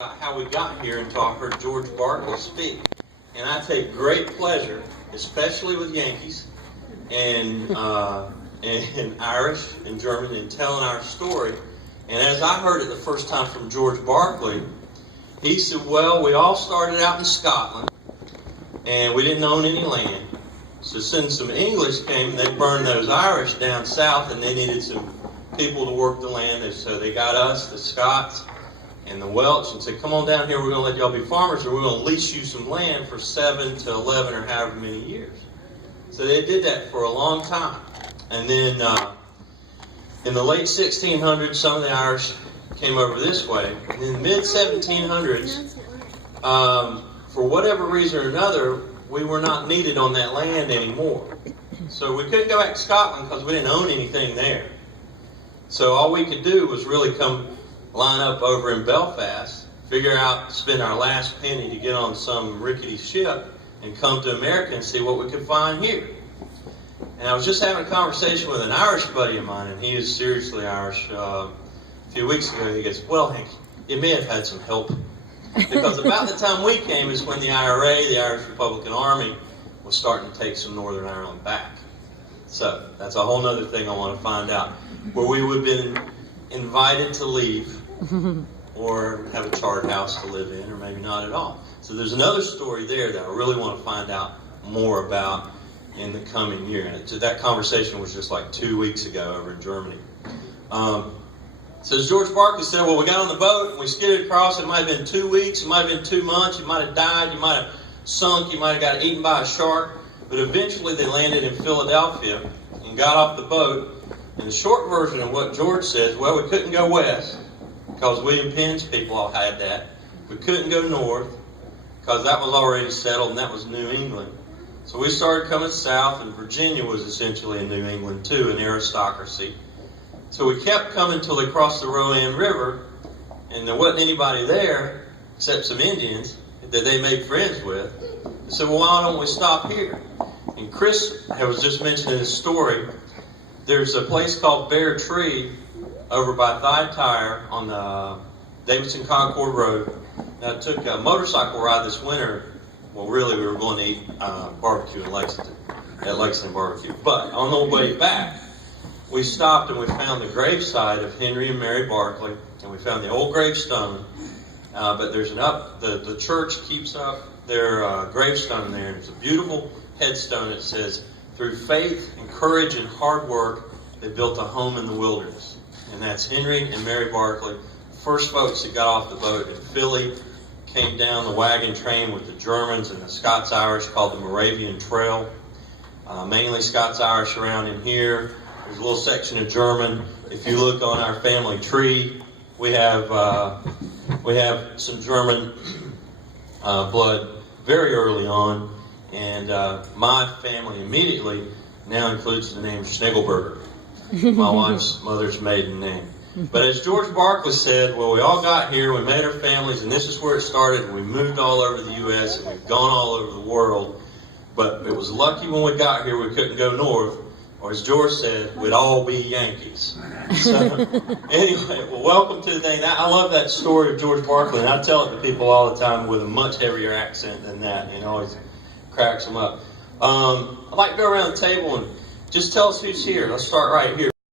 How we got here until I heard George Barkley speak. And I take great pleasure, especially with Yankees and Irish and German, in telling our story. And as I heard it the first time from George Barkley, he said, well, we all started out in Scotland and we didn't own any land. So since some English came, they burned those Irish down south and they needed some people to work the land. And so they got us, the Scots, and the Welsh, and said, come on down here, we're going to let y'all be farmers, or we're going to lease you some land for 7 to 11 or however many years. So they did that for a long time. And then in the late 1600s, some of the Irish came over this way. And in the mid-1700s, for whatever reason or another, we were not needed on that land anymore. So we couldn't go back to Scotland because we didn't own anything there. So all we could do was really come line up over in Belfast, figure out, spend our last penny to get on some rickety ship and come to America and see what we could find here. And I was just having a conversation with an Irish buddy of mine, and he is seriously Irish. A few weeks ago, he goes, well, Hank, you may have had some help. Because about the time we came is when the IRA, the Irish Republican Army, was starting to take some Northern Ireland back. So that's a whole other thing I want to find out. Where we would have been invited to leave or have a charred house to live in, or maybe not at all. So there's another story there that I really want to find out more about in the coming year. And that conversation was just like 2 weeks ago over in Germany. So as George Barkley said, well, we got on the boat and we skidded across. It might have been 2 weeks, it might have been 2 months, you might have died, you might have sunk, you might have got eaten by a shark. But eventually they landed in Philadelphia and got off the boat. And the short version of what George says, well, we couldn't go west because William Penn's people all had that. We couldn't go north because that was already settled and that was New England. So we started coming south, and Virginia was essentially in New England too, an aristocracy. So we kept coming until they crossed the Rowan River, and there wasn't anybody there except some Indians that they made friends with. They said, well, why don't we stop here? And Chris was just mentioning this story. There's a place called Bear Tree over by Thyatire on the Davidson Concord Road. Now, I took a motorcycle ride this winter. Well, really, we were going to eat barbecue in Lexington, at Lexington Barbecue. But on the way back, we stopped and we found the gravesite of Henry and Mary Barkley, and we found the old gravestone. But there's the church keeps up their gravestone there. It's a beautiful headstone. It says, through faith and courage and hard work, they built a home in the wilderness. And that's Henry and Mary Barkley, first folks that got off the boat in Philly, came down the wagon train with the Germans and the Scots-Irish called the Moravian Trail. Mainly Scots-Irish around in here. There's a little section of German. If you look on our family tree, we have some German blood very early on. And my family immediately now includes the name Schnegelberger, my wife's mother's maiden name. But as George Barkley said, well, we all got here, we made our families, and this is where it started, and we moved all over the U.S., and we've gone all over the world. But it was lucky when we got here we couldn't go north, or as George said, we'd all be Yankees. So, anyway, well, welcome to the thing. I love that story of George Barkley, and I tell it to people all the time with a much heavier accent than that, and it always cracks them up. I'd like to go around the table and just tell us who's here. Let's start right here.